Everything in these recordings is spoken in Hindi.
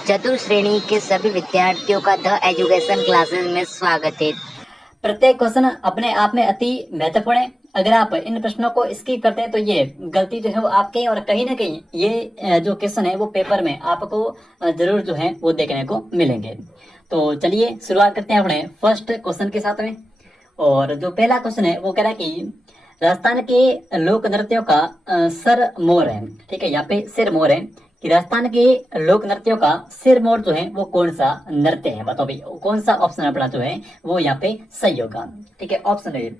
चतुर्थ श्रेणी के सभी विद्यार्थियों का द एजुकेशन क्लासेस में स्वागत है। प्रत्येक क्वेश्चन अपने आप में अति महत्वपूर्ण है। अगर आप इन प्रश्नों को स्किप करते हैं तो ये गलती जो है वो आपके, और कहीं ना कहीं ये जो क्वेश्चन है वो पेपर में आपको जरूर जो है वो देखने को मिलेंगे। तो चलिए शुरुआत करते हैं अपने फर्स्ट क्वेश्चन के साथ में। और जो पहला क्वेश्चन है वो कह रहा है कि राजस्थान के लोक नृत्यों का सर मोर है। ठीक है, यहाँ पे सिर मोर है कि राजस्थान के लोक नृत्यों का सिर मोर जो है वो कौन सा नृत्य है। बताओ भाई कौन सा ऑप्शन अपना जो है वो यहाँ पे सही होगा। ठीक है, ऑप्शन ए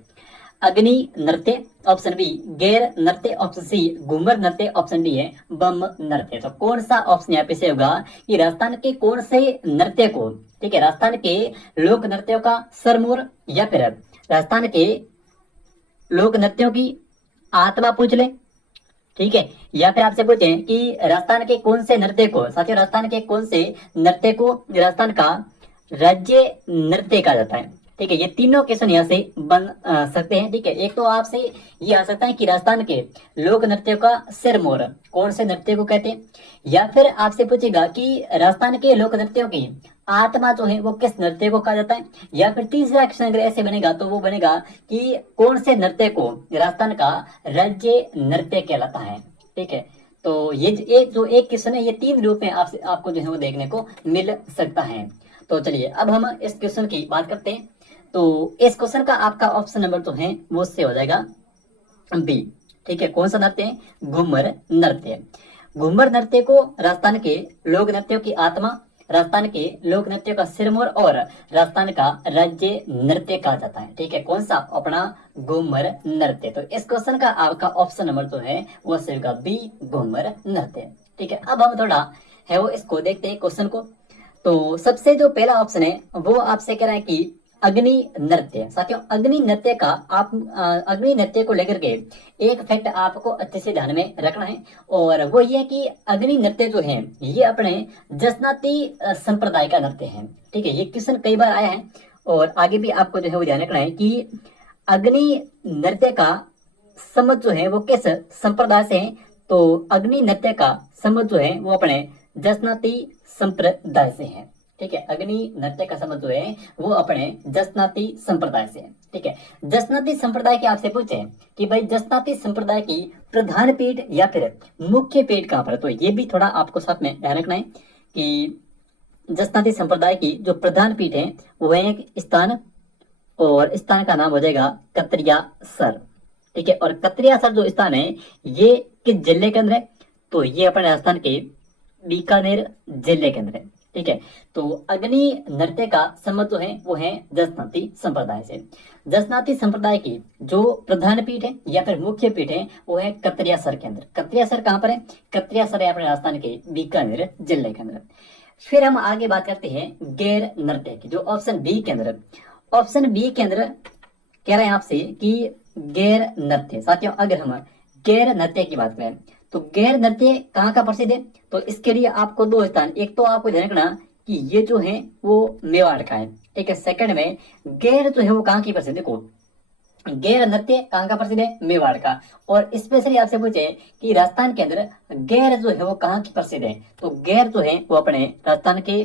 अग्नि नृत्य, ऑप्शन बी गैर नृत्य, ऑप्शन सी घूमर नृत्य, ऑप्शन डी है बम नृत्य। तो कौन सा ऑप्शन यहाँ पे से होगा कि राजस्थान के कौन से नृत्य को, ठीक है, राजस्थान के लोक नृत्यों का सरमोर, या फिर राजस्थान के लोक नृत्यों की आत्मा पूछ ले। ठीक है, या फिर आपसे पूछे कि राजस्थान के कौन से नृत्य को, साथियों राजस्थान के कौन से नृत्य को राजस्थान का राज्य नृत्य कहा जाता है। ठीक है, ये तीनों क्वेश्चन यहाँ से बन सकते हैं। ठीक है, एक तो आपसे ये आ सकता है कि राजस्थान के लोक नृत्य का सिरमौर कौन से नृत्य को कहते हैं, या फिर आपसे पूछेगा कि राजस्थान के लोक नृत्यों की आत्मा जो है वो किस नृत्य को कहा जाता है, या फिर तीसरा क्वेश्चन अगर ऐसे बनेगा तो वो बनेगा कि कौन से नृत्य को राजस्थान का राज्य नृत्य कहलाता है। ठीक है, तो ये जो एक क्वेश्चन है ये तीन रूप में आपको जो है वो देखने को मिल सकता है। तो चलिए अब हम इस क्वेश्चन की बात करते हैं। तो इस क्वेश्चन का आपका ऑप्शन नंबर जो है वो से हो जाएगा बी। ठीक है, कौन सा नृत्य है? घूमर नृत्य। घूमर नृत्य को राजस्थान के लोक नृत्यों की आत्मा, राजस्थान के लोक नृत्य का सिरमौर और राजस्थान का राज्य नृत्य कहा जाता है। ठीक है, कौन सा? अपना घूमर नृत्य। तो इस क्वेश्चन का आपका ऑप्शन नंबर जो है वो होगा बी, घूमर नृत्य। ठीक है, अब हम थोड़ा है वो इसको देखते हैं क्वेश्चन को। तो सबसे जो पहला ऑप्शन है वो आपसे कह रहा है कि अग्नि नृत्य। साथियों अग्नि नृत्य का अग्नि नृत्य को लेकर के एक फैक्ट आपको अच्छे से ध्यान में रखना है, और वो ये है कि अग्नि नृत्य जो है ये अपने जसनाती संप्रदाय का नृत्य है। ठीक है, ये क्वेश्चन कई बार आया है, और आगे भी आपको जो है वो ध्यान रखना है कि अग्नि नृत्य का समझ जो है वो किस संप्रदाय से है। तो अग्नि नृत्य का समझ जो है वो अपने जसनाती संप्रदाय से है। ठीक है, अग्नि नृत्य का समझ जो है वो अपने जसनाती संप्रदाय से है। ठीक है, जसनाती संप्रदाय के आपसे पूछे कि भाई जसनाती संप्रदाय की प्रधान पीठ या फिर मुख्य पीठ कहाँ पर है, तो ये भी थोड़ा आपको साथ में ध्यान रखना है कि जसनाती संप्रदाय की जो प्रधान पीठ है वो है एक स्थान, और स्थान का नाम हो जाएगा कतरिया सर। ठीक है, और कतरिया सर जो स्थान है ये किस जिले के अंदर है? तो ये अपने राजस्थान के बीकानेर जिले के अंदर है। ठीक है, तो अग्नि नृत्य का संबंध जो है वो है जसनाती संप्रदाय से। जसनाती संप्रदाय की जो प्रधान पीठ है या फिर मुख्य पीठ है वो है कतरिया सर के अंदर। कतरिया सर कहाँ पर है? कतरिया सर है अपने राजस्थान के बीकानेर जिले के अंदर। फिर हम आगे बात करते हैं गैर नृत्य की, जो ऑप्शन बी के अंदर, ऑप्शन बी के अंदर कह रहे हैं आपसे कि गैर नृत्य। साथियों अगर हम गैर नृत्य की बात करें तो गैर नृत्य कहाँ का प्रसिद्ध है, तो इसके लिए आपको दो स्थान, एक तो आपको ध्यान रखना कि ये जो है वो मेवाड़ का है। ठीक है, सेकंड में गैर जो है वो कहाँ की प्रसिद्ध है, को गैर नृत्य कहाँ का प्रसिद्ध है? मेवाड़ का। और स्पेशली आपसे पूछे कि राजस्थान के अंदर गैर जो है वो कहाँ की प्रसिद्ध है, तो गैर जो है वो अपने राजस्थान के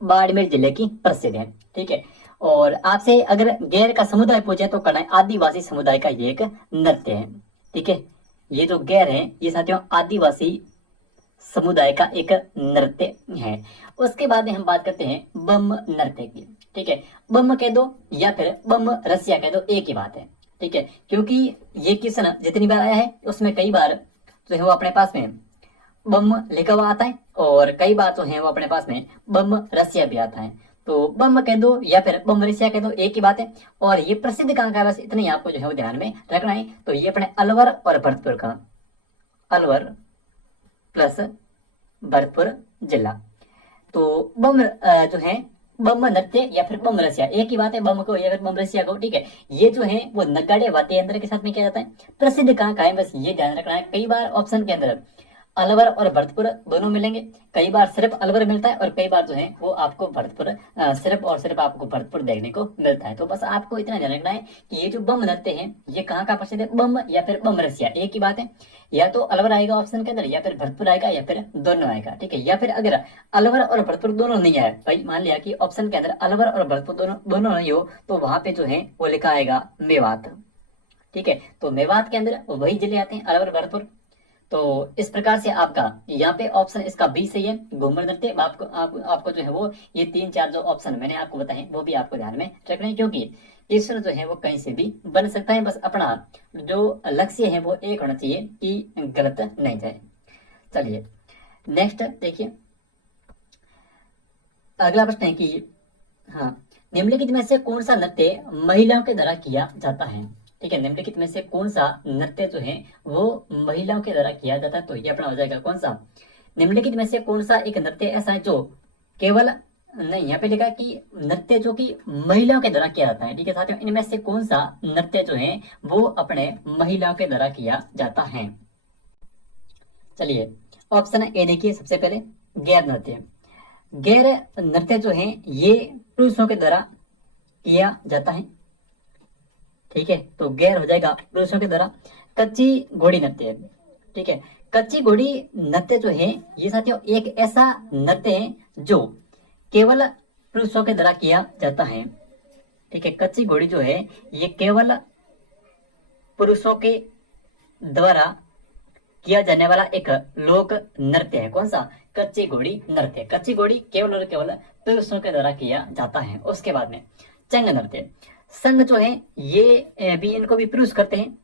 बाड़मेर जिले की प्रसिद्ध है। ठीक है, और आपसे अगर गैर का समुदाय पूछे तो कहना है आदिवासी समुदाय का ये एक नृत्य है। ठीक है, ये जो गैर है ये साथियों आदिवासी समुदाय का एक नृत्य है। उसके बाद में हम बात करते हैं बम नृत्य की। ठीक है, बम कह दो या फिर बम रसिया कह दो, एक ही बात है। ठीक है, क्योंकि ये क्वेश्चन जितनी बार आया है उसमें कई बार जो है वो अपने पास में बम लिखा हुआ आता है, और कई बार जो है वो अपने पास में बम रसिया भी आता है। तो बम कह दो या फिर बम रसिया कह दो, एक ही बात है। और ये प्रसिद्ध कहाँ का है बस इतना ही आपको जो है वो ध्यान में रखना है। तो ये अपने अलवर और भरतपुर का, अलवर प्लस भरतपुर जिला। तो बम जो है बम नृत्य या फिर बम रसिया, एक ही बात है, बम को या फिर बम रसिया को। ठीक है, ये जो है वो नगाड़े वाद्य यंत्र के साथ में किया जाता है। प्रसिद्ध कहाँ का है बस ये ध्यान रखना है। कई बार ऑप्शन के अंदर अलवर और भरतपुर दोनों मिलेंगे। कई बार सिर्फ अलवर मिलता है और कई बार जो है वो आपको भरतपुर सिर्फ और सिर्फ आपको भरतपुर देखने को मिलता है। तो बस आपको इतना ध्यान रखना है कि ये जो बम नृत्य है ये कहाँ का प्रसिद्ध है, बम या फिर बम रसिया, एक ही बात है। या तो अलवर आएगा ऑप्शन के अंदर, या फिर भरतपुर आएगा, या फिर दोनों आएगा, ठीक है। या फिर अगर अलवर और भरतपुर दोनों नहीं आए, भाई मान लिया कि ऑप्शन के अंदर अलवर और भरतपुर दोनों दोनों नहीं हो, तो वहां पे जो है वो लिखा आएगा मेवात, ठीक है। तो मेवात के अंदर वही जिले आते हैं, अलवर भरतपुर। तो इस प्रकार से आपका यहाँ पे ऑप्शन इसका बी सही है, घूमर नृत्य। आपको जो है वो ये 3-4 जो ऑप्शन मैंने आपको बताए वो भी आपको ध्यान में रखना है, क्योंकि क्वेश्चन जो है वो कहीं से भी बन सकता है। बस अपना जो लक्ष्य है वो एक होना चाहिए कि गलत नहीं जाए। चलिए नेक्स्ट देखिए, अगला प्रश्न है कि हाँ, निम्नलिखित में से कौन सा नृत्य महिलाओं के द्वारा किया जाता है, ठीक है। निम्नलिखित में से कौन सा नृत्य जो है वो महिलाओं के द्वारा किया जाता है, तो ये अपना हो जाएगा कौन सा, निम्नलिखित में से कौन सा एक नृत्य ऐसा है जो केवल, नहीं यहाँ पे लिखा है कि नृत्य जो कि महिलाओं के द्वारा किया जाता है, ठीक है साथियों। इनमें से कौन सा नृत्य जो है वो अपने महिलाओं के द्वारा किया जाता है। चलिए ऑप्शन ए देखिए, सबसे पहले गैर नृत्य। गैर नृत्य जो है ये पुरुषों के द्वारा किया जाता है, ठीक है। तो गैर हो जाएगा पुरुषों के द्वारा। कच्ची घोड़ी नृत्य, ठीक है। कच्ची घोड़ी नृत्य जो है ये साथियों एक ऐसा नृत्य है जो केवल पुरुषों के द्वारा किया जाता है, ठीक है। कच्ची घोड़ी जो है ये केवल पुरुषों के द्वारा किया जाने वाला एक लोक नृत्य है। कौन सा, कच्ची घोड़ी नृत्य। कच्ची घोड़ी केवल और केवल पुरुषों के द्वारा किया जाता है। उसके बाद में चंग नृत्य। संघ जो है ये भी, इनको भी पुरुष करते हैं,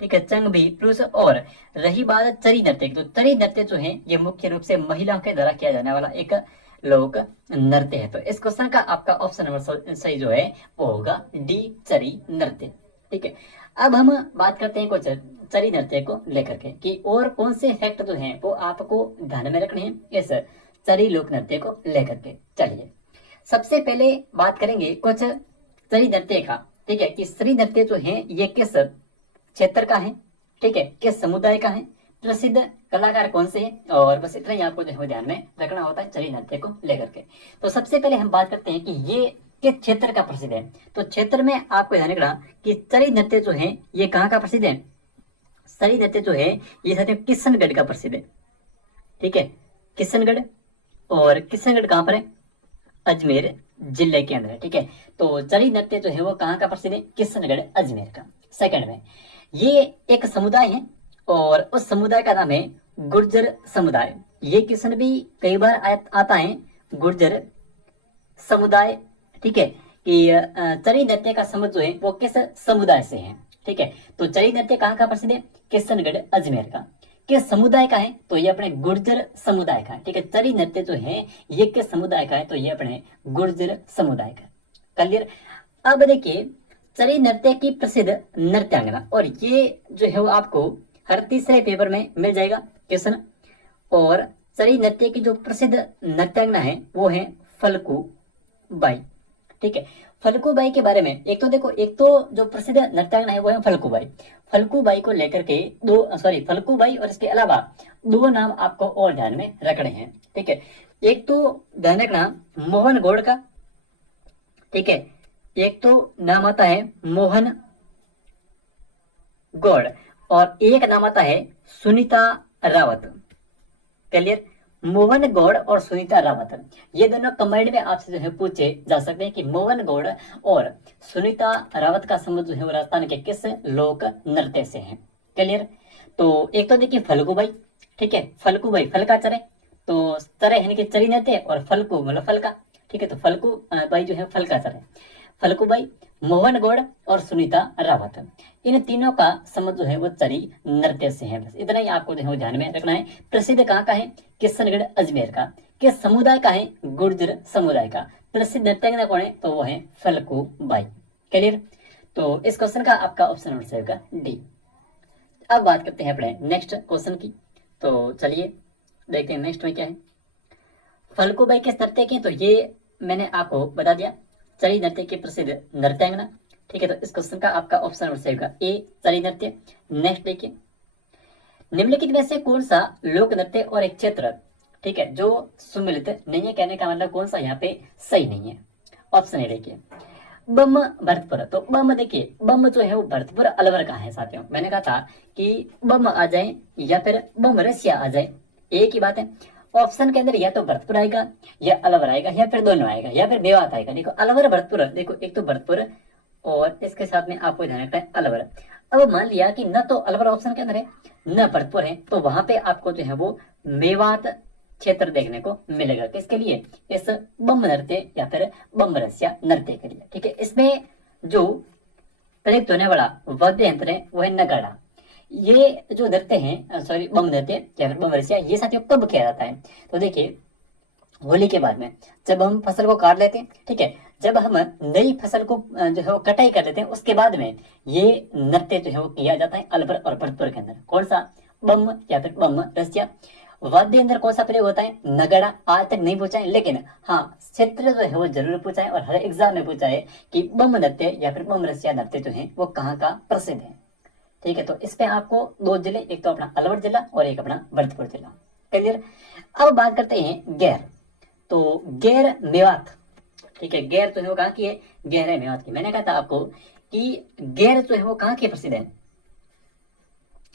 ठीक है। चंग भी पुरुष। और रही बात चरी नृत्य की, तो चरी नृत्य जो है ये मुख्य रूप से महिलाओं के द्वारा किया जाने वाला एक लोक नृत्य है। तो इस क्वेश्चन का आपका ऑप्शन नंबर सही जो है वो होगा डी, चरी नृत्य, ठीक है। अब हम बात करते हैं कुछ चरी नृत्य को लेकर के कि और कौन से फैक्ट जो हैं वो आपको ध्यान में रखने हैं इस चरी लोक नृत्य को लेकर के। चलिए सबसे पहले बात करेंगे कुछ चरी नृत्य का, ठीक है, कि चरी नृत्य जो है ये किस क्षेत्र का है, ठीक है, किस समुदाय का है, प्रसिद्ध कलाकार कौन से हैं, और बस इतना ही आपको जो है ध्यान में रखना होता है चरी नृत्य को लेकर के। तो सबसे पहले हम बात करते हैं कि ये किस क्षेत्र का प्रसिद्ध है। तो क्षेत्र में आपको ध्यान रखना कि चरी नृत्य जो है ये कहाँ का प्रसिद्ध है। चरी नृत्य जो है ये साथियों किशनगढ़ का प्रसिद्ध है, ठीक है, किशनगढ़। और किशनगढ़ कहाँ पर है, अजमेर जिले के अंदर है, ठीक है। तो चरी नृत्य जो है वो कहाँ का प्रसिद्ध है, किशनगढ़ अजमेर का। सेकंड में ये एक समुदाय है और उस समुदाय का नाम है गुर्जर समुदाय। ये क्वेश्चन भी कई बार आता है, गुर्जर समुदाय, ठीक है, कि चरी नृत्य का संबंध जो है वो किस समुदाय से है, ठीक है। तो चरी नृत्य कहाँ का प्रसिद्ध है, किशनगढ़ अजमेर का। किस समुदाय का है, तो ये अपने गुर्जर समुदाय का है, ठीक है। चरी नृत्य जो है ये किस समुदाय का है, तो ये अपने गुर्जर समुदाय का। क्लियर। अब देखिए चरी नृत्य की प्रसिद्ध नृत्यांगना, और ये जो है वो आपको हर तीसरे पेपर में मिल जाएगा क्वेश्चन। और चरी नृत्य की जो प्रसिद्ध नृत्यांगना है वो है फल्गु बाई, ठीक है। फल्गु बाई के बारे में एक तो देखो, एक तो जो प्रसिद्ध नृत्यांगना है वो है फल्गु बाई। फल्गु बाई को लेकर के फल्गु बाई और इसके अलावा दो नाम आपको और ध्यान में रखने हैं, ठीक है। एक तो ध्यान रखना मोहन गौड़ का, ठीक है, एक तो नाम आता है मोहन गौड़ और एक नाम आता है सुनीता रावत। क्लियर। मोहन गौड़ और सुनीता रावत ये दोनों कमेंट में आपसे जो है पूछे जा सकते हैं कि मोहन गौड़ और सुनीता रावत का संबंध जो है वो राजस्थान के किस लोक नृत्य से है। क्लियर। तो एक तो देखिए फल्गु बाई, ठीक है, फल्गु बाई फल का चरे, तो चरे यानी कि चरी नृत्य और फल्गु मतलब फल का, ठीक है। तो फल्गु बाई जो है फल का चरे, फल्गु बाई, मोहन गौड़ और सुनीता रावत, इन तीनों का संबंध जो है वो चरी नृत्य से है। बस इतना ही आपको जो है ध्यान में रखना है। प्रसिद्ध कहाँ का है, किशनगढ़ अजमेर का। किस समुदाय का है, गुर्जर समुदाय का। प्रसिद्ध नृत्यांगना कौन है, तो वो है फल्गु बाई। क्लियर। तो इस क्वेश्चन का आपका ऑप्शन नंबर होगा डी। अब बात करते हैं अपने नेक्स्ट क्वेश्चन की। तो चलिए देखते हैं नेक्स्ट में क्या है। फल्गु बाई किस नृत्य की, तो ये मैंने आपको बता दिया, चरी नृत्य की प्रसिद्ध नृत्यांगना, ठीक है। तो इस क्वेश्चन का आपका ऑप्शन नंबर होगा ए, चरी नृत्य। नेक्स्ट देखिए, निम्नलिखित में से कौन सा लोक नृत्य और एक क्षेत्र, ठीक है, जो सुमिलित नहीं है, कहने का मतलब कौन सा यहाँ पे सही नहीं है। ऑप्शन ए देखिए, बम भरतपुर। तो बम देखिए, बम जो है वो भरतपुर अलवर का है साथियों। मैंने कहा था कि बम आ जाए या फिर बम रसिया आ जाए, एक ही बात है। ऑप्शन के अंदर या तो भरतपुर आएगा या अलवर आएगा या फिर दोनों आएगा या फिर मेवात आएगा। देखो अलवर भरतपुर, देखो एक तो भरतपुर और इसके साथ में आपको ध्यान रखना है अलवर। अब मान लिया कि न तो अलवर ऑप्शन के अंदर है न भरतपुर है, तो वहां पे आपको जो है वो मेवात क्षेत्र देखने को मिलेगा। किसके लिए? इस बम नृत्य या फिर बम रसिया नृत्य के लिए। ठीक है, इसमें जो प्रयुक्त होने वाला वाद्य यंत्र है वो है नगाड़ा। ये जो नृत्य है, सॉरी बम नृत्य या फिर बम रसिया, ये साथियों कब किया जाता है? तो देखिए होली के बाद में जब हम फसल को काट लेते हैं, ठीक है, जब हम नई फसल को जो है वो कटाई कर लेते हैं, उसके बाद में ये नृत्य जो है वो किया जाता है अलवर और भरतपुर के अंदर। कौन सा? बम या फिर बम रसिया। वाद्य अंदर कौन सा प्रयोग होता है? नगाड़ा। आज तक नहीं पूछा है, लेकिन हाँ क्षेत्र जो है वो जरूर पूछा है और हर एग्जाम में पूछा है कि बम नृत्य या फिर बम रसिया नृत्य जो है वो कहाँ का प्रसिद्ध है। ठीक है, तो इस पे आपको दो जिले, एक तो अपना अलवर जिला और एक अपना भरतपुर जिला। क्लियर। अब बात करते हैं गैर। तो गैर मेवात, ठीक है, गैर जो है वो कहाँ की है? गैर है मेवात की। मैंने कहा था आपको कि गैर जो है वो कहाँ की प्रसिद्ध है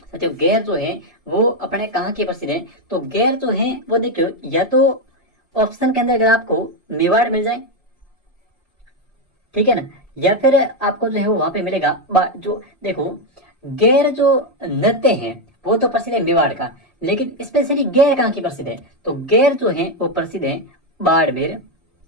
साथियों। गैर जो है वो अपने कहाँ की प्रसिद्ध है? तो गैर जो है वो देखियो, या तो ऑप्शन के अंदर अगर आपको मेवाड़ मिल जाए, ठीक है ना, या फिर आपको जो है वो वहां पे मिलेगा जो देखो गैर जो नृत्य है वो तो प्रसिद्ध है मेवाड़ का, लेकिन स्पेशली गैर कहाँ की प्रसिद्ध है? तो गैर जो है वो प्रसिद्ध है बाड़मेर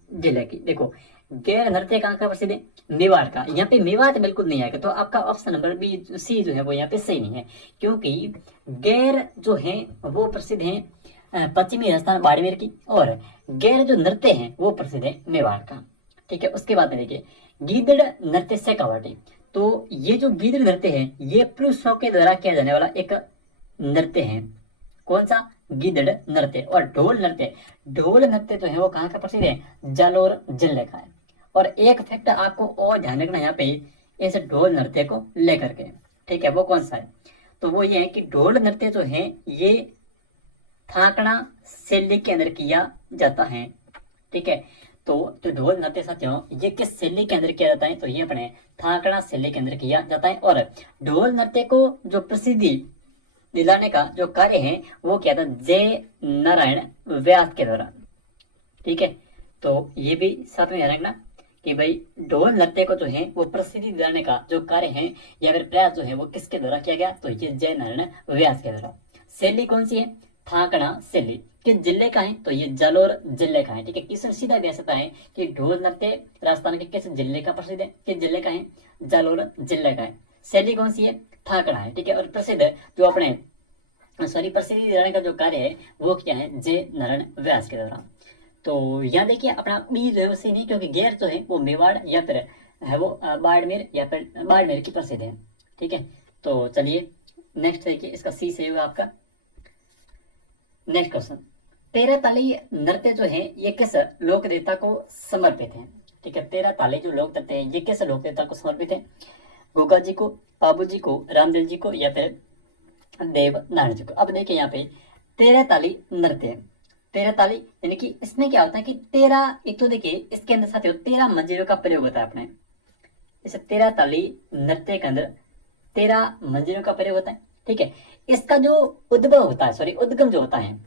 जिले की। देखो गैर नृत्य कहाँ का प्रसिद्ध है? मेवाड़ का। यहाँ पे मेवात बिल्कुल नहीं आएगा, तो आपका ऑप्शन नंबर बी सी जो है वो यहाँ पे सही नहीं है, क्योंकि गैर जो है वो प्रसिद्ध है पश्चिमी राजस्थान बाड़मेर की, और गैर जो नृत्य है वो प्रसिद्ध है मेवाड़ का। ठीक है, उसके बाद में देखिए गीदड़ नृत्य शेखावाटी। तो ये जो गीदड़ नृत्य है ये पुरुषों के द्वारा किया जाने वाला एक नृत्य है। कौन सा? गीदड़ नृत्य। और ढोल नृत्य, ढोल नृत्य जो है वो कहाँ का प्रसिद्ध है? जालोर जिले का है। और एक फैक्ट आपको और ध्यान रखना यहाँ पे इस ढोल नृत्य को लेकर के, ठीक है, वो कौन सा है? तो वो ये है कि ढोल नृत्य जो है ये थाकड़ा शैली के अंदर किया जाता है। ठीक है, तो जो ढोल नृत्य साथियों ये किस शैली के अंदर किया जाता है? तो ये अपने थाकड़ा शैली के अंदर किया जाता है। और ढोल नृत्य को जो प्रसिद्धि दिलाने का जो कार्य है वो किया था जय नारायण व्यास के द्वारा। ठीक है, तो ये भी साथ में ध्यान रखना कि भाई ढोल नृत्य को जो है वो प्रसिद्धि दिलाने का जो कार्य है या फिर प्रयास जो है वो किसके द्वारा किया गया? तो ये जय नारायण व्यास के द्वारा। शैली कौन सी है? थाकड़ा शैली। किस जिले का है? तो ये जालोर जिले का है। ठीक है, क्वेश्चन सीधा भी आ सकता है कि ढोल नृत्य राजस्थान के किस जिले का प्रसिद्ध है? किस जिले का है? जालोर जिले का है। शैली कौन सी है? थाकड़ा है। ठीक है, और प्रसिद्ध जो अपने सॉरी प्रसिद्धि दिलाने का जो कार्य है वो क्या है? जय नारायण व्यास के द्वारा। तो यहाँ देखिए अपना बी जो है वो सही नहीं, क्योंकि गैर जो है वो मेवाड़ या फिर है वो बाड़मेर या फिर बाड़मेर की प्रसिद्ध है। ठीक है, तो चलिए नेक्स्ट देखिए, इसका सी सही होगा आपका। नेक्स्ट क्वेश्चन, तेरह ताली नृत्य जो है ये किस लोक देवता को समर्पित है? ठीक है, तेरह ताली जो लोक नृत्य है ये किस लोक देवता को समर्पित है? गोगा जी को, बाबू जी को, रामदेव जी को, या फिर देव नारायण जी को? अब देखिए यहाँ पे तेरह ताली नृत्य, तेरह ताली यानी कि इसमें क्या होता है कि तेरह, एक तो देखिए इसके अंदर साथियों 13 मंजीरों का प्रयोग होता है अपने इस तेरह ताली नृत्य के अंदर 13 मंजीरों का प्रयोग होता है। ठीक है, इसका जो उद्भव होता है, सॉरी उद्गम जो होता है,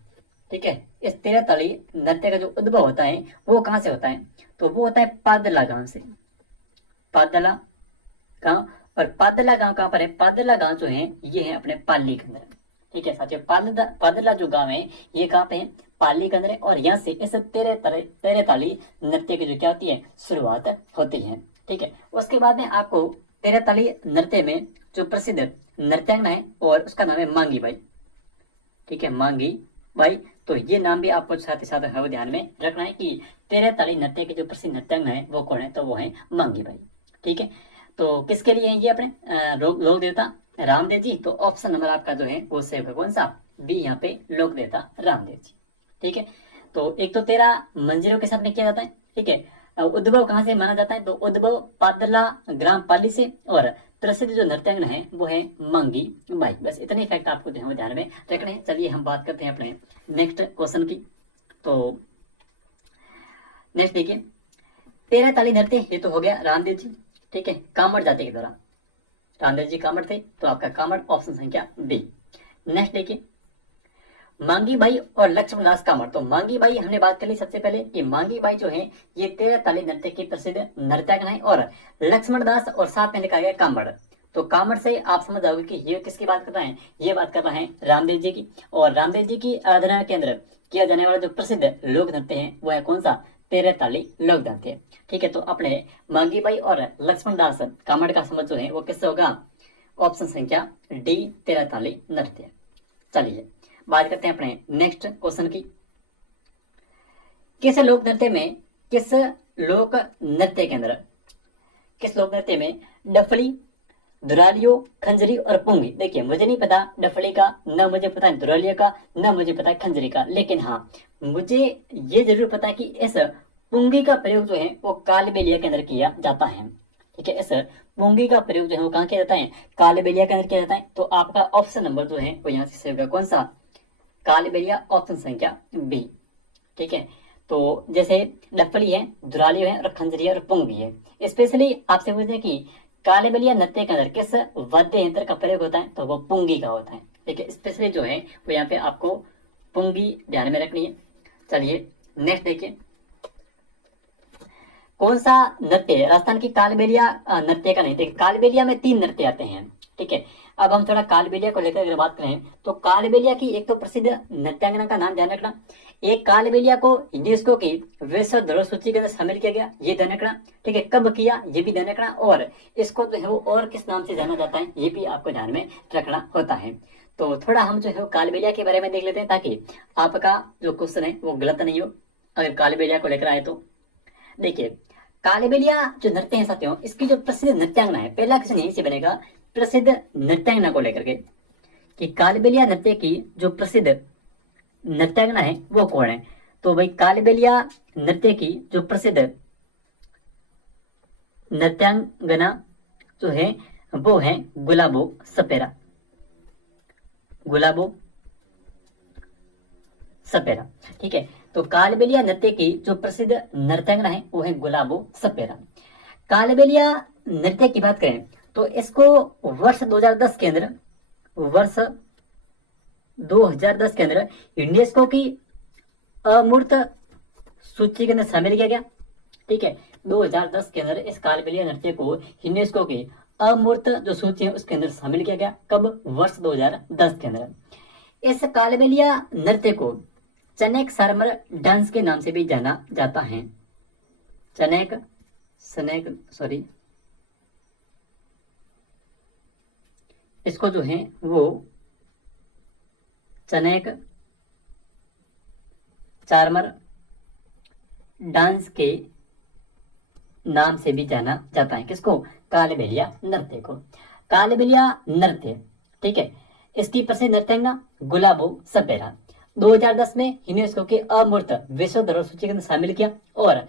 ठीक है, इस तेरह ताली नृत्य का जो उद्भव होता है वो कहाँ से होता है? तो वो होता है पादला गांव से। पादला गांव, और पादला गांव कहाँ पर है? पादला गांव जो है ये है अपने पाली के अंदर। ठीक है साथियों, पादला जो गांव है ये कहाँ पे है? पाली के अंदर है। और यहाँ से इस तेरह ताली नृत्य की जो क्या होती है? शुरुआत होती है। ठीक है, उसके बाद में आपको तेरह ताली नृत्य में जो प्रसिद्ध नृत्यांगना है और उसका नाम है मांगी बाई। ठीक है, मांगी बाई। तो ये नाम भी आपको साथ ही साथ ध्यान में रखना है कि तेरह ताली नृत्य के जो प्रसिद्ध नृत्यांगना है वो कौन है? तो वो है मांगी बाई। ठीक है, तो किसके लिए है ये? अपने लोक देवता रामदेव जी। तो ऑप्शन नंबर आपका जो है वो सेव है कौन सा? बी, यहाँ पे लोक देवता रामदेव जी। ठीक है, तो एक तो 13 मंजिलों के साथ में किया जाता है। ठीक है, उद्भव कहाँ से माना जाता है? तो उद्भव पादला ग्राम पाली से, और प्रसिद्ध जो नृत्यांगना है वो है मांगी बाई। बस इतने फैक्ट आपको जो है वो ध्यान में रखने हैं। चलिए हम बात करते हैं अपने नेक्स्ट क्वेश्चन की। तो नेक्स्ट देखिए, 13 ताली नृत्य, ये तो हो गया रामदेव जी, ठीक है, कामड़ जाति के द्वारा। रामदेव जी कामड़ थे, तो आपका कामड़ ऑप्शन संख्या बी। नेक्स्ट देखिए, मांगी बाई और लक्ष्मण दास कामड़। तो मांगी बाई हमने बात कर ली सबसे पहले कि मांगी बाई जो है ये 13 ताली नृत्य की प्रसिद्ध नर्तकना है, और लक्ष्मण दास और साथ में लिखा गया कामड़। तो कामड़ से आप समझ जाओगे कि ये किसकी बात कर रहा है, ये बात कर रहा है रामदेव जी की। और रामदेव जी की आराधना के अंदर किया जाने वाला जो प्रसिद्ध लोक नृत्य है वो है कौन सा, 13 ताली लोक नृत्य, ठीक है। तो अपने मांगी बाई और लक्ष्मण दास कामड़ का समझ जो है वो किससे होगा, ऑप्शन संख्या डी, 13 ताली नृत्य। चलिए बात करते हैं अपने नेक्स्ट क्वेश्चन की। किस लोक नृत्य में, किस लोक नृत्य के अंदर, किस लोक नृत्य में डफली, दुरालियो, खंजरी और पुंगी। देखिए मुझे नहीं पता डफली का, न मुझे पता है दुरालियो का, न मुझे पता है खंजरी का, लेकिन हाँ मुझे ये जरूर पता है कि इस पुंगी का प्रयोग जो है वो कालबेलिया के अंदर किया जाता है, ठीक है। इस पुंगी का प्रयोग जो है वो कहाँ किया जाता है, कालबेलिया के अंदर किया जाता है। तो आपका ऑप्शन नंबर जो है वो यहाँ से होगा कौन सा, कालबेलिया, ऑप्शन संख्या बी, ठीक है। तो जैसे डफली है, दुरालियो है और खंजरी है और पुंगी है। स्पेशली आपसे पूछते हैं कि कालबेलिया नृत्य के अंदर किस वाद्य यंत्र का प्रयोग होता है, तो वो पुंगी का होता है, ठीक है। स्पेशली जो है वो यहाँ पे आपको पुंगी ध्यान में रखनी है। चलिए नेक्स्ट देखिए, कौन सा नृत्य है राजस्थान की कालबेलिया नृत्य का नहीं। देखिए कालबेलिया में 3 नृत्य आते हैं, ठीक है। अब हम थोड़ा कालबेलिया को लेकर अगर बात करें तो कालबेलिया की एक तो प्रसिद्ध नृत्यांगना का नाम ध्यान रखना। एक कालबेलिया को यूनेस्को की विश्व धरोहर सूची के अंदर शामिल किया गया, ये ध्यान रखना, ठीक है। कब किया ये भी ध्यान रखना, और इसको जो है वो और किस नाम से जाना जाता है ये भी आपको ध्यान में रखना होता है। तो थोड़ा हम जो है कालबेलिया के बारे में देख लेते हैं ताकि आपका जो क्वेश्चन है वो गलत नहीं हो अगर कालबेलिया को लेकर आए तो। देखिए कालबेलिया जो नृत्य है साथियों, इसकी जो प्रसिद्ध नृत्यांगना है, पहला क्वेश्चन यहीं से बनेगा प्रसिद्ध नृत्यांगना को लेकर के कि कालबेलिया नृत्य की जो प्रसिद्ध नृत्यांगना है वो कौन है। तो भाई कालबेलिया नृत्य की जो प्रसिद्ध नृत्यांगना जो है वो है गुलाबो सपेरा, गुलाबो सपेरा, ठीक है। तो कालबेलिया नृत्य की जो प्रसिद्ध नृत्यांगना है वो है गुलाबो सपेरा। कालबेलिया नृत्य की बात करें तो इसको वर्ष 2010 के अंदर, वर्ष 2010 के अंदर यूनेस्को की अमूर्त सूची के अंदर शामिल किया गया, ठीक है। 2010 के अंदर इस कालबेलिया नृत्य को यूनेस्को की अमूर्त जो सूची है उसके अंदर शामिल किया गया, कब, वर्ष 2010 के अंदर। इस कालबेलिया नृत्य को चनेक सारमर डांस के नाम से भी जाना जाता है। चनेक सनेक सॉरी इसको जो है वो चनेक चारमर डांस के नाम से भी जाना जाता है। किसको, कालबेलिया नृत्य को। कालबेलिया नृत्य, ठीक है, इसकी प्रसिद्ध नृत्यांगना गुलाबो सपेरा 2010 में यूनेस्को के अमूर्त विश्व धरोहर सूची के अंदर शामिल किया, और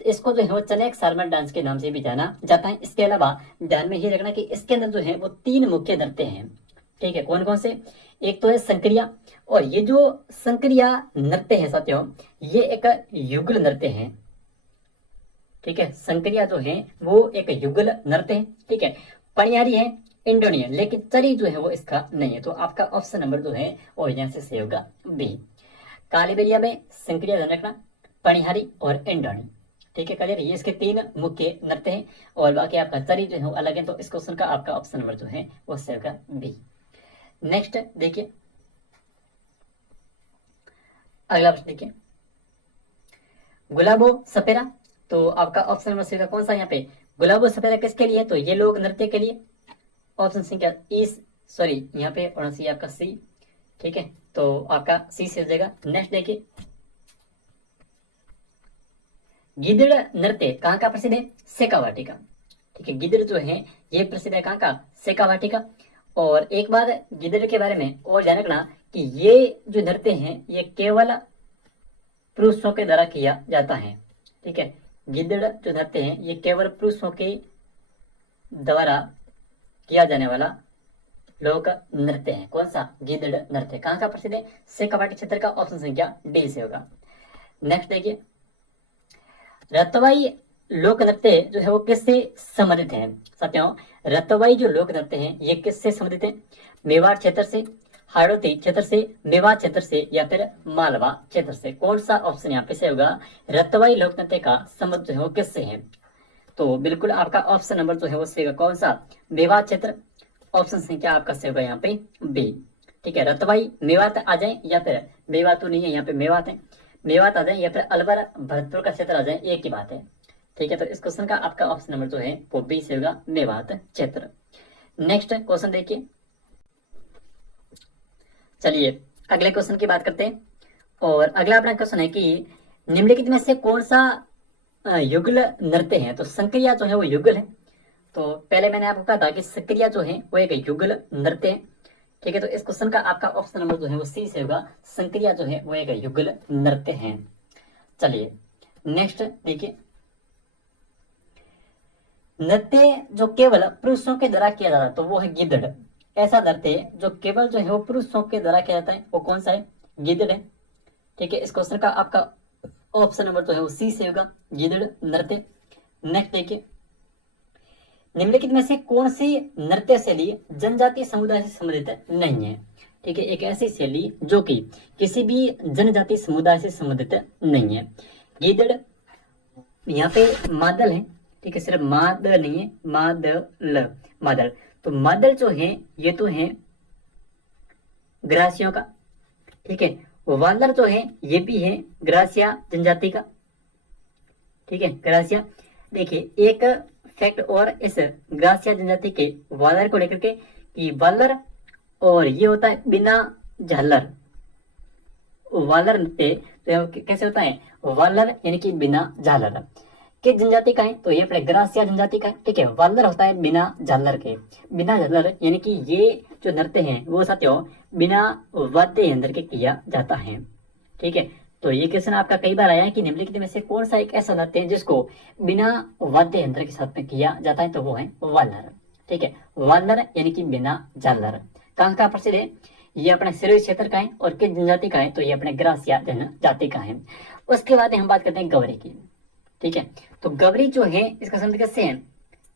इसको जो है वो चनेक सारमर डांस के नाम से भी जाना जाता है। इसके अलावा ध्यान में ये रखना कि इसके अंदर जो है वो 3 मुख्य नृत्य हैं, ठीक है। कौन कौन से, एक तो है संक्रिया, और ये जो संक्रिया नृत्य है साथियों ये एक युगल नृत्य है, ठीक है। संक्रिया जो है वो एक युगल नृत्य है, ठीक है। पणियारी है इंडोनियन, लेकिन चरी जो है वो इसका नहीं है। तो आपका ऑप्शन नंबर जो है वो यहाँ से सही होगा बी। कालबेलिया में संक्रिया ध्यान रखना, पणिहारी और इंडोनी, ठीक है। क्लियर, ये इसके 3 मुख्य नृत्य हैं, और बाकी आपका चरी जो है वो अलग है। तो इस क्वेश्चन का आपका ऑप्शन नंबर जो है वो सही होगा बी। नेक्स्ट देखिए अगला प्रश्न देखिए, गुलाबो सपेरा। तो आपका ऑप्शन नंबर सी का कौन सा यहाँ पे, गुलाबो सपेरा किसके लिए, तो ये लोग नृत्य के लिए। ऑप्शन संख्या ई, सॉरी यहाँ पे होना चाहिए आपका सी, ठीक है। तो आपका सी से हो जाएगा। नेक्स्ट देखिए, गिदड़ नृत्य कहाँ का प्रसिद्ध है, शेखावाटी का, ठीक है। गिदड़ जो है ये प्रसिद्ध है कहाँ का, शेखावाटी का। और एक बार गिदड़ के बारे में और ध्यान रखना कि ये जो नृत्य है ये केवल पुरुषों के द्वारा किया जाता है, ठीक है। गिदड़ जो नृत्य है ये केवल पुरुषों के द्वारा किया जाने वाला लोक नृत्य है। कौन सा? गीदड़ नृत्य। कहाँ का प्रसिद्ध है? शेखावाटी क्षेत्र का। ऑप्शन संख्या डी से होगा। नेक्स्ट देखिए, रतवाई लोक नृत्य जो है वो किससे संबंधित है? साथियों, रतवाई जो लोक नृत्य है ये किससे संबंधित है? मेवाड़ क्षेत्र से, हाड़ौती क्षेत्र से, मेवाड़ क्षेत्र से, या फिर मालवा क्षेत्र से? कौन सा ऑप्शन यहाँ पे से होगा? रतवाई लोक नृत्य का संबंध जो है वो किससे है? तो बिल्कुल आपका ऑप्शन नंबर जो है वो से कौन सा? मेवाड़ क्षेत्र। ऑप्शन संख्या आपका से होगा यहाँ पे बी। ठीक है, रतवाई मेवात आ जाए या फिर मेवात तो नहीं है यहाँ पे, मेवात है, मेवात आ जाए या फिर अलवर भरतपुर का क्षेत्र आ जाए, एक ही बात है। ठीक है, तो इस क्वेश्चन का आपका ऑप्शन नंबर जो है वो बी से होगा, मेवात क्षेत्र। नेक्स्ट क्वेश्चन देखिए, चलिए अगले क्वेश्चन की बात करते हैं। और अगला अपना क्वेश्चन है कि निम्नलिखित में से कौन सा युगल नृत्य है? तो संक्रिया जो है वो युगल है। तो पहले मैंने आपको कहा था कि संक्रिया जो है वो एक युगल नृत्य है। ठीक है, तो इस क्वेश्चन का आपका ऑप्शन नंबर जो है वो सी से होगा, संक्रिया जो है वो एक युगल नृत्य है। चलिए नेक्स्ट देखिए, नृत्य जो केवल पुरुषों के द्वारा किया जाता है तो वो है गिद्धड़। ऐसा नृत्य जो केवल जो है वो पुरुषों के द्वारा किया जाता है वो कौन सा है? गिद्धड़ है। ठीक है, इस क्वेश्चन का आपका ऑप्शन नंबर जो है वो सी से होगा, गिद्धड़ नृत्य। नेक्स्ट देखिए, निम्नलिखित में से कौन सी नृत्य शैली जनजातीय समुदाय से संबंधित नहीं है? ठीक है, एक ऐसी शैली जो कि किसी भी जनजातीय समुदाय से संबंधित नहीं है। गिद्धड़, यहाँ पे मादल है। ठीक है, सिर्फ मादल नहीं है, मादल, मादल। तो मादल जो है ये तो है ग्रासियों का। ठीक है, वालर जो है ये भी है ग्रासिया जनजाति का। ठीक है, ग्रासिया। देखिए एक फैक्ट और इस ग्रासिया जनजाति के वालर को लेकर के कि वालर और ये होता है बिना झालर। वालर नृत्य तो कैसे होता है? वालर यानी कि बिना झालर। किस जनजाति का है? तो ये अपने ग्रासिया जनजाति का है। ठीक है, वालर होता है बिना झालर के। बिना झालर यानी कि ये जो नृत्य है वो साथियों बिना वाद्य यंत्र के किया जाता है। ठीक है, तो ये क्वेश्चन आपका कई बार आया है कि निम्नलिखित में से कौन सा एक ऐसा नृत्य है जिसको बिना वाद्य यंत्र के साथ में किया जाता है? तो वो है वालर। ठीक है, वालर यानी कि बिना झालर। कहाँ का प्रसिद्ध है? ये अपने सिरोही क्षेत्र का है। और किस जनजाति का है? तो ये अपने ग्रासिया जनजाति का है। उसके बाद हम बात करते हैं गौरी की। ठीक है, तो गौरी जो है इसका संबंध किससे है?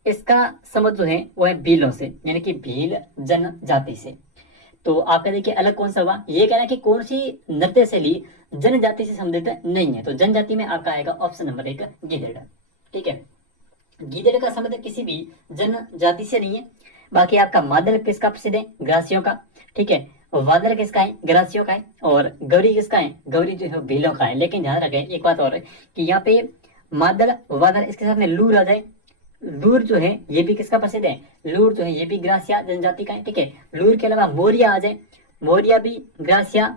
इसका संबंध जो है वो है भीलों से, यानी कि भील जनजाति से। तो आपका देखिए अलग कौन सा हुआ? ये कहना है कि कौन सी नृत्य शैली जनजाति से संबंधित नहीं है। तो जनजाति में आपका आएगा ऑप्शन नंबर 1 गिद्धड़। ठीक है, गिद्धड़ का संबंध किसी भी जनजाति से नहीं है। बाकी आपका मादल किसका प्रसिद्ध है? ग्रासियों का। ठीक है, वादल किसका है? ग्रासियों का है। और गौरी किसका है? गौरी जो है भीलों का है। लेकिन ध्यान रखें एक बात और है कि यहाँ पे मादल वादल इसके साथ में लूर आ जाए। लूर जो है ये भी किसका प्रसिद्ध है? लूर जो है ये भी ग्रासिया जनजाति का है। ठीक है, लूर के अलावा मोरिया आ जाए, मोरिया भी ग्रासिया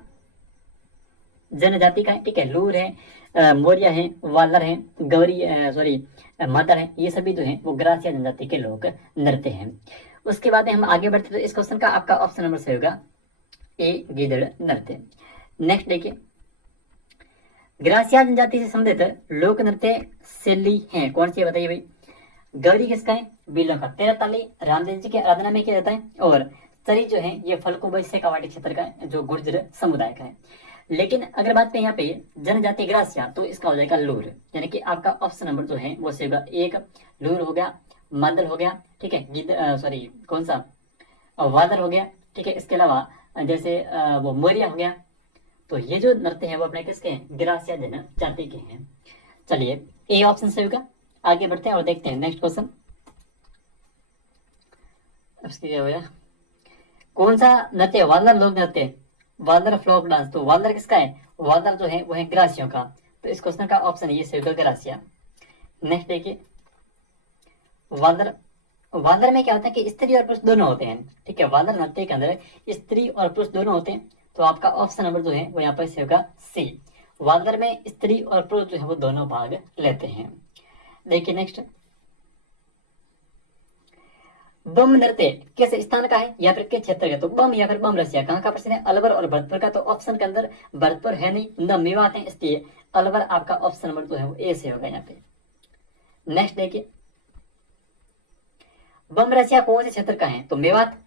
जनजाति का है। ठीक है, लूर है, मोरिया है, वालर है, गौरी सॉरी मादल है, ये सभी जो है वो ग्रासिया जनजाति के लोग नृत्य हैं। उसके बाद हम आगे बढ़ते तो इस क्वेश्चन का आपका ऑप्शन नंबर से होगा ए गिद्धड़ नृत्य। नेक्स्ट देखिए, ग्रासिया जनजाति से संबंधित लोक नृत्य शैली है कौन सी है? बताइए भाई। गौरी किसका है? भीलों का। तेरह ताली रामदेव जी की आराधना में किया जाता है। और चरी जो है ये फलकुबाई शेखावाटी क्षेत्र का है जो गुर्जर समुदाय का है। लेकिन अगर बात करें यहाँ पे जनजाति ग्रासिया तो इसका हो जाएगा लूर। यानी कि आपका ऑप्शन नंबर जो है वो से होगा 1 लूर हो गया, मादल हो गया। ठीक है, सॉरी कौन सा? वादल हो गया। ठीक है, इसके अलावा जैसे वो मोरिया हो गया। तो ये जो नृत्य है वो अपने किसके हैं? ग्रासिया जनजाति के हैं। चलिए ए ऑप्शन से होगा। आगे बढ़ते हैं और देखते हैं नेक्स्ट क्वेश्चन। इसके क्या होगा? कौन सा नृत्य? वालर लोक नृत्य, वालर फ्लोक डांस। तो वालर किसका है? वालर जो है वो है ग्रासियों का। तो इस क्वेश्चन का ऑप्शन ये से होगा ग्रासिया। नेक्स्ट देखिए, वालर, वालर में क्या होता है कि स्त्री और पुरुष दोनों होते हैं। ठीक है, वालर नृत्य के अंदर स्त्री और पुरुष दोनों होते हैं। तो आपका ऑप्शन नंबर जो है वो यहाँ पर से होगा सी। वालर में स्त्री और पुरुष जो है वो दोनों भाग लेते हैं। देखिए नेक्स्ट, बम नृत्य किस स्थान का है या फिर किस क्षेत्र का? तो बम या फिर बम रसिया कहाँ का प्रश्न है? अलवर और भरतपुर का। तो ऑप्शन के अंदर भरतपुर है नहीं, न मेवात है, इसलिए अलवर आपका ऑप्शन नंबर जो है वो ए से होगा यहाँ पे। नेक्स्ट देखिए, बमरसिया कौन से क्षेत्र का है? तो मेवात,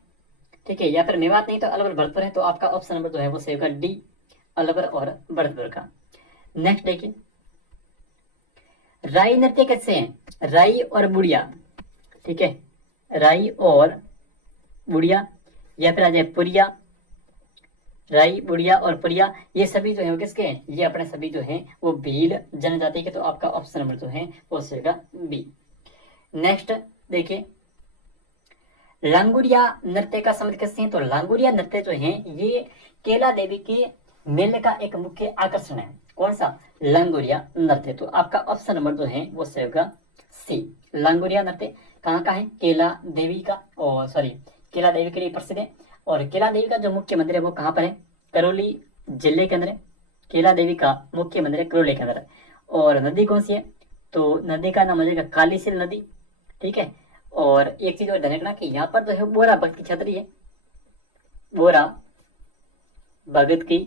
ठीक है, या फिर मेवात नहीं तो अलवर भरतपुर है। तो आपका ऑप्शन नंबर जो है वो सही होगा डी, अलवर और भरतपुर का। नेक्स्ट देखिए, राई नृत्य कैसे हैं? राई और बुढ़िया, ठीक है, राई और बुढ़िया, या फिर आ जाए पुरिया, राई, बुढ़िया और पुरिया, ये सभी जो है वो किसके हैं? ये अपने सभी जो हैं वो भील जनजाति के। तो आपका ऑप्शन नंबर जो है वो सही होगा बी। नेक्स्ट देखिए, लांगुरिया नृत्य का संबंध किससे है? तो लांगुरिया नृत्य जो है ये केला देवी के मेले का एक मुख्य आकर्षण है। कौन सा? लांगुरिया नृत्य। तो आपका ऑप्शन नंबर जो है वो सही होगा सी। लांगुरिया नृत्य कहाँ का है? केला देवी का, और सॉरी, केला देवी के लिए प्रसिद्ध है। और केला देवी का जो मुख्य मंदिर है वो कहाँ पर है? करौली जिले के अंदर है। केला देवी का मुख्य मंदिर है करौली के अंदर है। और नदी कौन सी है? तो नदी का नाम हो जाएगा कालीसिल नदी, ठीक है। और एक चीज और ध्यान रखना कि यहाँ पर जो है बोरा भगत की छतरी है, बोरा भगत की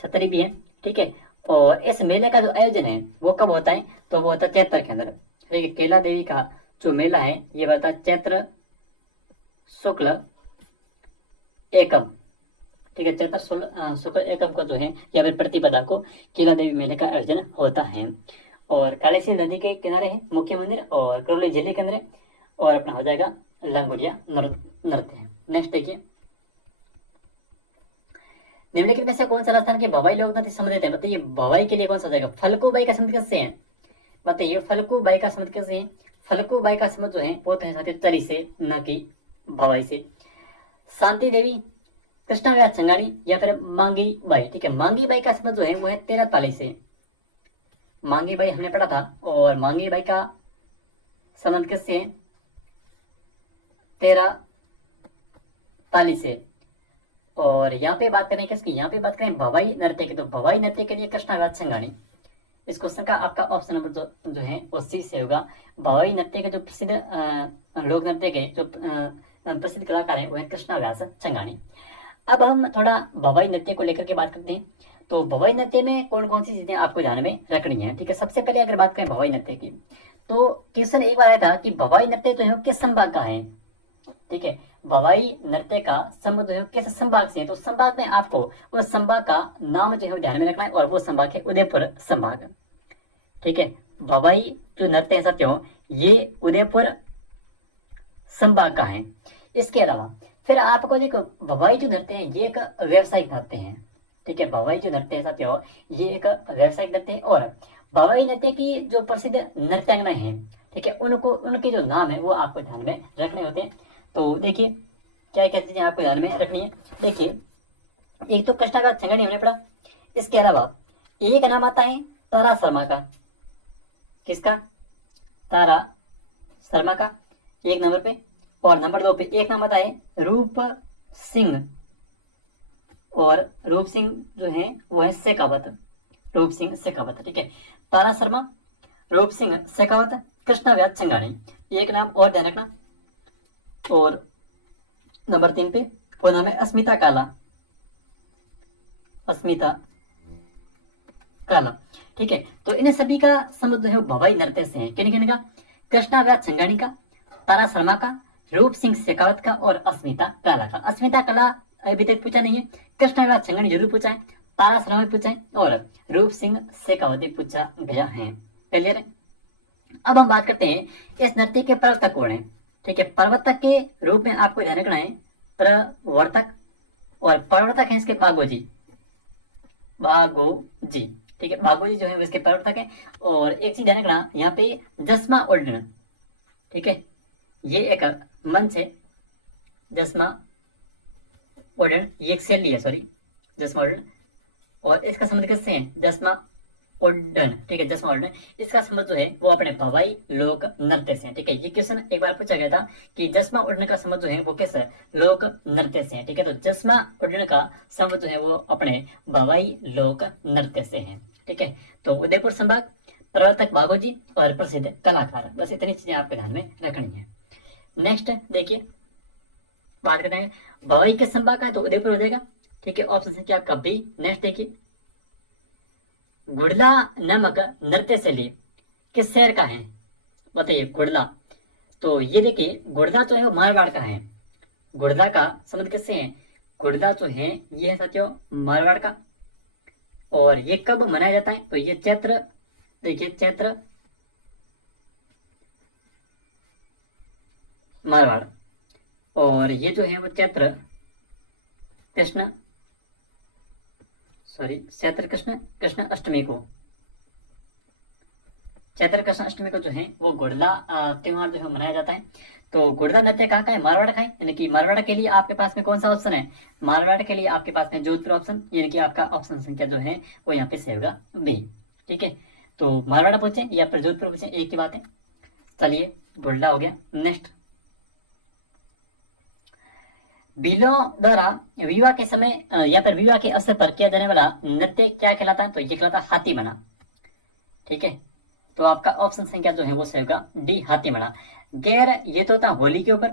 छतरी भी है, ठीक है। और इस मेले का जो आयोजन है वो कब होता है? तो वो होता है चैत्र के अंदर, ठीक है। केला देवी का जो मेला है ये होता है चैत्र शुक्ल एकम, ठीक है। चैत्र शुक्ल एकम को जो है या फिर प्रतिपदा को केला देवी मेले का आयोजन होता है। और कालीसिंध नदी के किनारे है मुख्य मंदिर, और करौली जिले के अंदर है। और अपना हो जाएगा लांगुरिया नृत्य है। नेक्स्ट देखिए, निम्नलिखित में से कौन सा राजस्थान के भवाई लोक नृत्य संबंधित है? बताइए भवाई के लिए कौन सा हो जाएगा? फल्गु बाई का संबंध किससे है? बताइए फल्गु बाई का संबंध किससे है? फल्गु बाई का संबंध जो है वो तो है साथी तरी से, न कि भवाई से। शांति देवी, कृष्णा व्यास चंगानी, या फिर मांगी बाई, ठीक है। मांगी बाई का संबंध जो है वो है 13 ताली से। मांगी बाई हमने पढ़ा था, और मांगी बाई का संबंध किससे है? 13 ताली से। और यहाँ पे बात करें किसकी? यहाँ पे बात करें भवाई नृत्य की। तो भवाई नृत्य के लिए कृष्णा व्यास चंगानी। इस क्वेश्चन का आपका ऑप्शन नंबर जो है वो सी से होगा। भवाई नृत्य के जो प्रसिद्ध लोक नृत्य के जो प्रसिद्ध कलाकार हैं वो है कृष्णा व्यास चंगानी। अब हम थोड़ा भवाई नृत्य को लेकर के बात करते हैं। तो भवाई नृत्य में कौन कौन सी चीजें आपको ध्यान में रखनी है, ठीक है। सबसे पहले अगर बात करें भवाई नृत्य की, तो क्वेश्चन एक बार आया था कि भवाई नृत्य जो है किस संभाग का है, ठीक है। भवाई नृत्य का संबंध जो है किस संभाग से है? तो संभाग में आपको उस संभाग का नाम जो है ध्यान में रखना है, और वो संभाग है उदयपुर संभाग, ठीक है। भवाई जो नृत्य है साथियों ये उदयपुर संभाग का है। इसके अलावा फिर आपको देखो भवाई जो नृत्य है ये एक व्यावसायिक नृत्य है, ठीक है। भवाई जो नृत्य है साथियों ये एक व्यावसायिक नृत्य है। और भवाई नृत्य की जो प्रसिद्ध नृत्यांगना है, ठीक है, उनको उनके जो नाम है वो आपको ध्यान में रखने होते हैं। तो देखिए क्या क्या चीजें आपको ध्यान में रखनी है। देखिए एक तो कृष्णा का चंगानी हमने पढ़ा, इसके अलावा एक नाम आता है तारा शर्मा का। किसका? तारा शर्मा का एक नंबर पे। और नंबर 2 पे एक नाम आता है रूप सिंह, और रूप सिंह जो है वो है शेखावत, रूप सिंह शेखावत, ठीक है। तारा शर्मा, रूप सिंह शेखावत, कृष्णा व्यास चंगानी, एक नाम और ध्यान रखना। और नंबर 3 पे वो नाम है अस्मिता काला, अस्मिता काला, ठीक है। तो इन सभी का संबंध जो है भवाई नृत्य से है। किन किन का? कृष्णा व्यास चंगानी का, तारा शर्मा का, रूप सिंह शेखावत का, और अस्मिता काला का। अस्मिता काला अभी तक पूछा नहीं है, कृष्णा व्यास चंगानी जरूर पूछा है, तारा शर्मा भी पूछा है, और रूप सिंह शेखावत भी पूछा गया है। क्लियर है? अब हम बात करते हैं इस नृत्य के प्रवर्तक कौन है, ठीक है। प्रवर्तक के रूप में आपको ध्यान रखना है प्रवर्तक, और प्रवर्तक है इसके बागोजी, बागोजी, ठीक है। बागोजी जो है वो इसके प्रवर्तक है। और एक चीज ध्यान रखना यहाँ पे जस्मा ओल्डन, ठीक है, ये एक मंच है जस्मा ओल्डन, ये एक शैली है, सॉरी जस्मा ओल्डन। और इसका संबंध किससे है? जस्मा ओल्डन, ठीक है, जस्मा ओल्डन। इसका संबंध जो है वो अपने भवाई लोक नृत्य से है, ठीक है। ये क्वेश्चन एक बार पूछा गया था कि जस्मा ओल्डन का संबंध जो है वो किस लोक नृत्य से है, ठीक है। तो जस्मा ओल्डन का संबंध जो है वो अपने भवाई लोक नृत्य से है, ठीक है। तो उदयपुर संभाग, प्रवर्तक बागोजी, और प्रसिद्ध कलाकार, बस इतनी चीजें आपके ध्यान में रखनी है। नेक्स्ट देखिए बात करते हैं भवाई किस संभाग का है? तो उदयपुर हो जाएगा, ठीक है। ऑप्शन क्या आपका बी। नेक्स्ट देखिए, गुड़ला नामक नृत्य शैली किस शहर का है? बताइए गुड़ला। तो ये देखिए गुड़दा जो है वो मारवाड़ का है। गुड़दा का संबंध किससे है? गुड़दा जो है ये है साथियों मारवाड़ का। और ये कब मनाया जाता है? तो ये चैत्र, देखिए चैत्र मारवाड़, और ये जो है वो चैत्र कृष्ण चैत्र कृष्ण अष्टमी को, चैत्र कृष्ण अष्टमी को जो है वो गुड़ला त्योहार जो है मनाया जाता है। तो गुड़ला नृत्य कहाँ का है? मारवाड़ का है। यानी कि मारवाड़ के लिए आपके पास में कौन सा ऑप्शन है? मारवाड़ के लिए आपके पास में जोधपुर ऑप्शन, यानी कि आपका ऑप्शन संख्या जो है वो यहाँ पे से होगा बी। ठीक है, तो मारवाड़ पूछे या फिर जोधपुर पूछे, एक ही बात है। चलिए गुड़ला हो गया। नेक्स्ट, बिलों द्वारा विवाह के समय या फिर विवाह के अवसर पर किया जाने वाला नृत्य क्या कहलाता है? तो ये कहलाता है हाथी बना। ठीक है, तो आपका ऑप्शन संख्या जो है वो सही होगा डी, हाथी बना। गैर ये तो होता होली के ऊपर,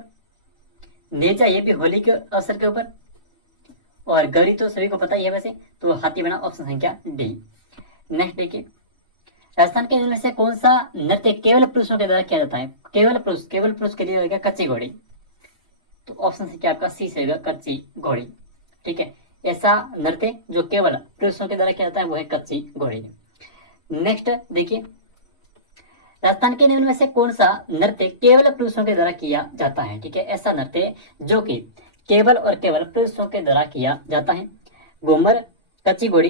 नेजा ये भी होली के अवसर के ऊपर, और गौरी तो सभी को पता ही है वैसे, तो हाथी बना ऑप्शन संख्या डी। नेक्स्ट देखिए, राजस्थान के जिले से कौन सा नृत्य केवल पुरुषों के द्वारा किया जाता है? केवल पुरुष के लिए होगा कच्ची घोड़ी, तो ऑप्शन से क्या आपका सी से होगा कच्ची घोड़ी। ठीक है, ऐसा नृत्य जो केवल पुरुषों के द्वारा किया जाता है वो है कच्ची घोड़ी। नेक्स्ट देखिए, राजस्थान के निम्न में से कौन सा नृत्य केवल पुरुषों के द्वारा किया जाता है? ठीक है, ऐसा नृत्य जो कि केवल और केवल पुरुषों के द्वारा किया जाता है। घूमर, कच्ची घोड़ी,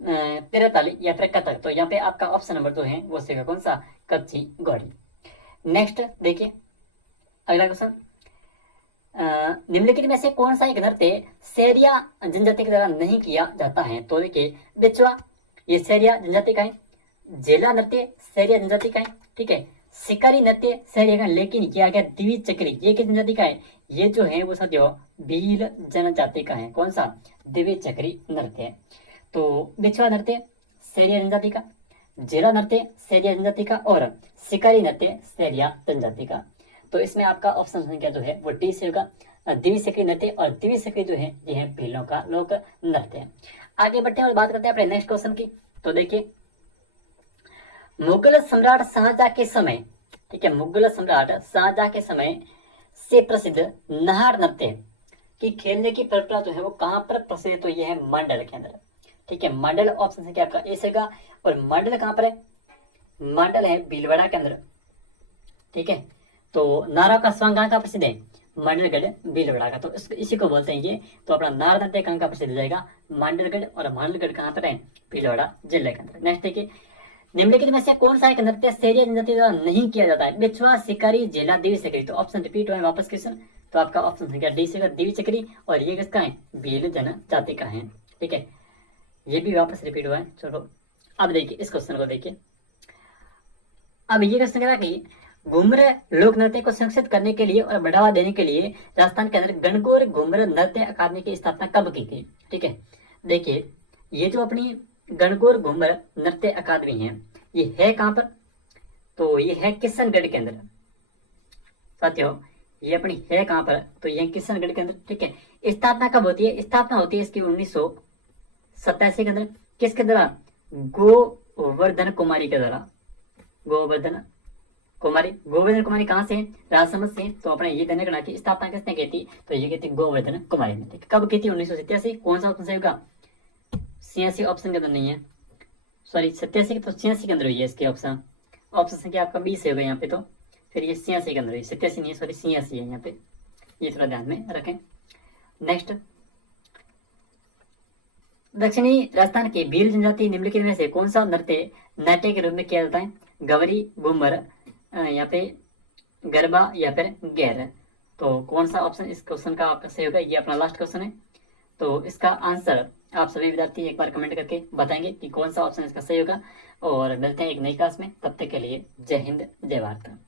तिरताली या फिर कथक। तो यहाँ पे आपका ऑप्शन नंबर जो है वो सेगा कौन सा? कच्ची घोड़ी। नेक्स्ट देखिए अगला क्वेश्चन, निम्नलिखित में से कौन सा एक नृत्य सेरिया जनजाति के द्वारा नहीं किया जाता है? तो देखिए बिचवा, ये सेरिया जनजाति का है। जेला नृत्य सेरिया जनजाति का है। ठीक है, शिकारी नृत्य सेरिया का, लेकिन ये आ गया दिवी चक्री, ये किस जनजाति का है? ये जो है वो साथियों भील जनजाति का है। कौन सा? दिवी चक्री नृत्य। तो बिचवा नृत्य सेरिया जनजाति का, जेला नृत्य सेरिया जनजाति का, और शिकारी नृत्य सेरिया जनजाति का। तो इसमें आपका ऑप्शन संख्या जो है वो डी से होगा दिवी चक्री नृत्य, और दिवी चक्री जो है ये है भीलों का लोक नृत्य। आगे बढ़ते हैं और बात करते हैं अपने नेक्स्ट क्वेश्चन की। तो देखिए, मुगल सम्राट शाहजहां के समय, ठीक है, मुगल सम्राट शाहजहां के समय से प्रसिद्ध नाहर नृत्य की खेलने की परंपरा जो है वो कहाँ पर प्रसिद्ध है? तो ये है मंडल के अंदर। ठीक है, मंडल ऑप्शन संख्या आपका ए से होगा। और मंडल कहाँ पर है? मंडल है भीलवाड़ा के अंदर। ठीक है, तो नारा का स्वांग कहाँ का प्रसिद्ध है? मंडलगढ़ भीलवाड़ा का। तो इसी को बोलते हैं ये। तो अपना नार नृत्य कहाँ का प्रसिद्ध हो जाएगा? मंडलगढ़, और मंडलगढ़ कहाँ पर है? भीलवाड़ा जिले के अंदर। नेक्स्ट देखिए, निम्नलिखित में से कौन सा एक नृत्य सेरिया जनजाति द्वारा नहीं किया जाता है? बिछुआ, शिकारी, जेला, दिवी चक्री। तो ऑप्शन रिपीट हुआ वापस क्वेश्चन। तो आपका ऑप्शन संख्या डी से दिवी चक्री, और ये किसका है? भील जनजाति का है। ठीक है, ये भी वापस रिपीट हुआ है। चलो अब देखिए इस क्वेश्चन को देखिए। अब ये क्वेश्चन कह रहा कि घूमर लोक नृत्य को संरक्षित करने के लिए और बढ़ावा देने के लिए राजस्थान के अंदर गणगौर घूमर नृत्य अकादमी की स्थापना कब की थी? ठीक है, देखिए ये जो अपनी गणगौर घूमर नृत्य अकादमी है ये है कहाँ पर? तो ये है किशनगढ़ के अंदर। साथियों ये अपनी है कहाँ पर? तो ये किशनगढ़ के अंदर। ठीक है, स्थापना कब होती है? स्थापना होती है इसकी 1987 के अंदर। किसके द्वारा? गोवर्धन कुमारी के द्वारा। गोवर्धन कुमारी कहाँ से? राजसमंद से। तो अपने ये जनगणना की स्थापना किसने की थी? तो ये की थी गोवर्धन कुमारी ने। कब की थी? 1987। कौन सा ऑप्शन सही होगा? 86 ऑप्शन के अंदर नहीं है, सॉरी 87 तो 86 के अंदर हुई है इसके ऑप्शन संख्या आपका 20 होगा यहाँ पे। तो फिर ये 86 के अंदर हुई, 87 नहीं है, सॉरी 86 है यहाँ पे, ये थोड़ा ध्यान में रखें। नेक्स्ट, दक्षिणी राजस्थान की भील जनजाति निम्नलिखित में से कौन सा नृत्य नाट्य के रूप में किया जाता है? गवरी, घूमर, यहाँ पे गरबा या फिर गैर। तो कौन सा ऑप्शन इस क्वेश्चन का आपका सही होगा? ये अपना लास्ट क्वेश्चन है। तो इसका आंसर आप सभी विद्यार्थी एक बार कमेंट करके बताएंगे कि कौन सा ऑप्शन इसका सही होगा। और मिलते हैं एक नई क्लास में, तब तक के लिए जय हिंद जय भारत।